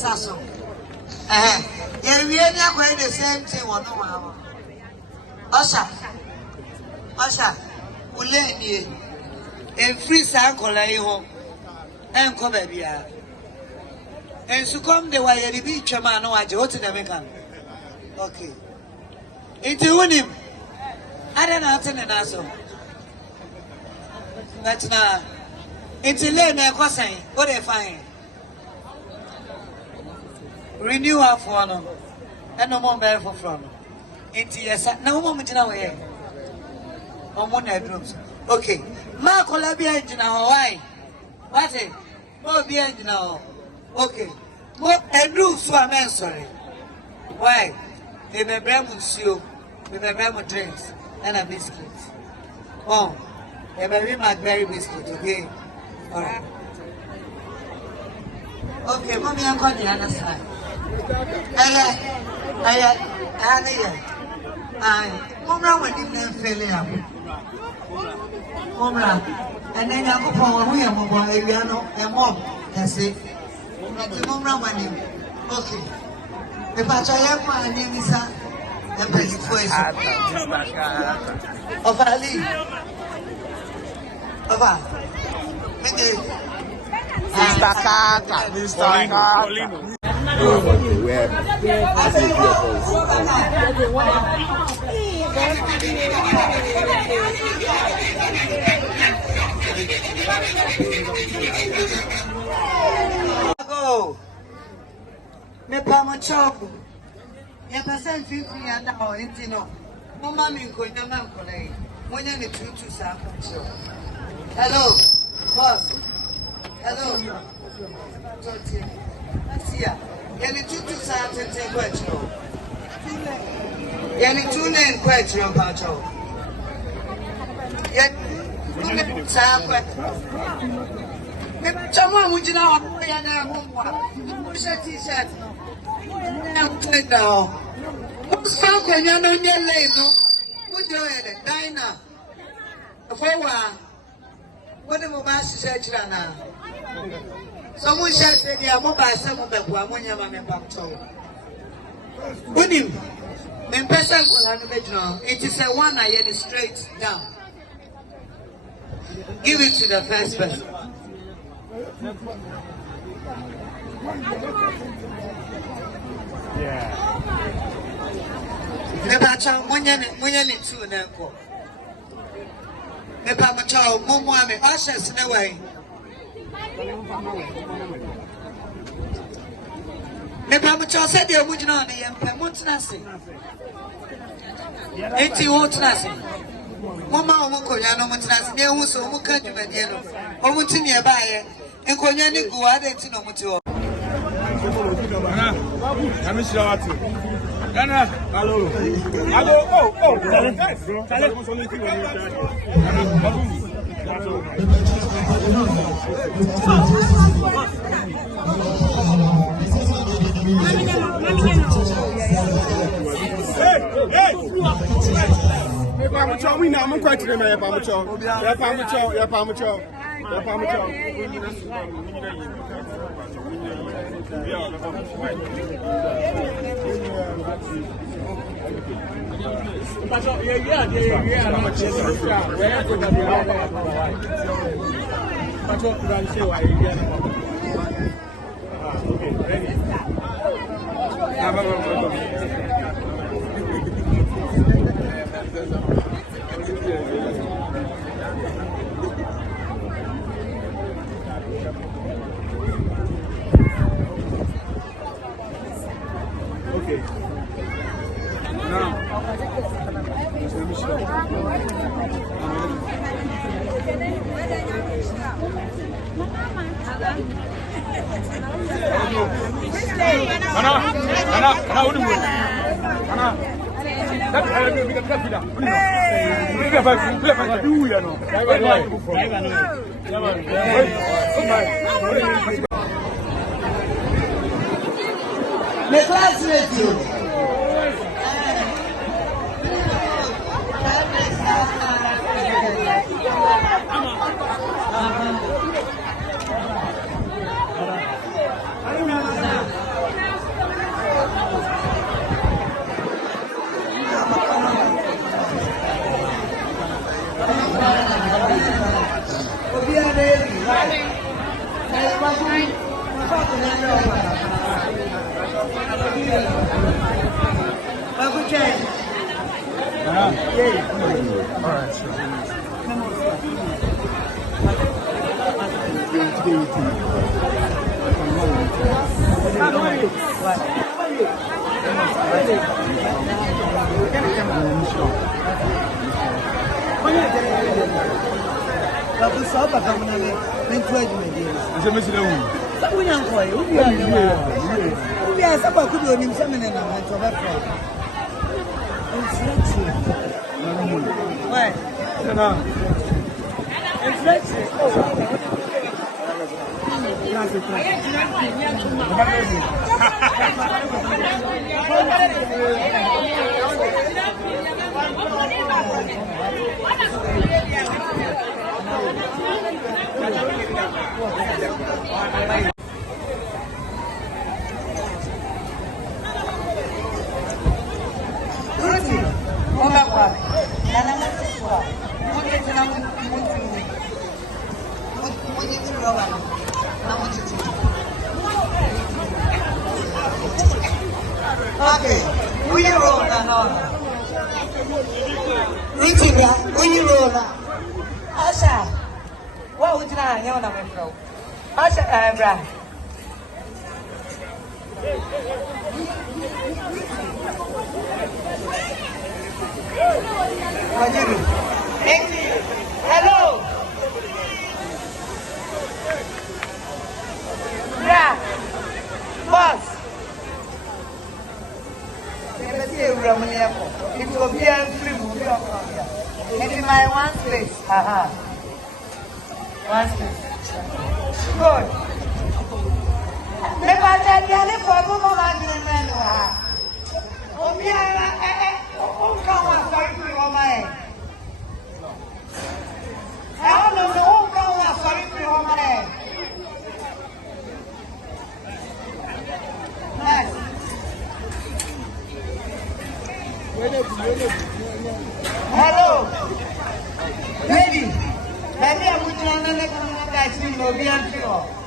Sasso. Yeah, we are not going the same thing one hour. Osha, we let you in free sanko lay home and come baby. And so come the way the beach man, no, I go to the American. Okay. Into him. I don't know an answer. That's now. It's a lane, what they find. Renew our phone and no more bear for from. Into yes, no moment in our way. On one bedrooms. Okay. Marco Labia engine Hawaii. What it? More behind now. Okay. More and roofs for a man, sorry. Why? They may bring you, they may bring drinks and a biscuit. Oh, they may bring my berry biscuit, okay? Alright. Okay, mommy, I'm going to the other side. Mumra when you name failure. Mumra, and then I go for a real mobile aviano and mob, that's it. Mumra when you. Okay. The Patriarch, my name is the President of Ali. Of Mr. Carter. Go. Me pamo chop. Ya percent 50 and now intino. Mama mi ko nyama ko lai. Monya ni tutu sa ko. Hello. Boss. Hello. Toti. Asia. Yani tutu sa tete kwetro. Yani tune kwetro pacho. Yani tune sa kwetro. Me chama mujina wa ya na mwa. T-shirt. I'm doing now. What's up when you're not your lane? What do you Dina? For what? What am I saying now? Someone said, "Yeah, mobile some of the woman, your man, and Pamto." With him, in person, it is a one I get straight down. Give it to the first person. Yeah. Never child, one year, two and uncle. Never child, Mummy, ashes in a way. Never child said the original name, Montanasi. Ain't you want nothing? Mama, Uncle Yano Montanasi, near Uso, who can't you get yellow, or what's nearby, and Koyani go out to know what you are. Ghana, hello. Hello, oh, My classmates, you. Okay, we roll now. Richie, we roll now. Asha, what would you like? You know, from Asha, Brad. Hello. Brad, boss. It will be a free movie. In my one space. One space. Good. If I tell you, I for a moment, I'm going to hello, lady. Let me have you on the next one.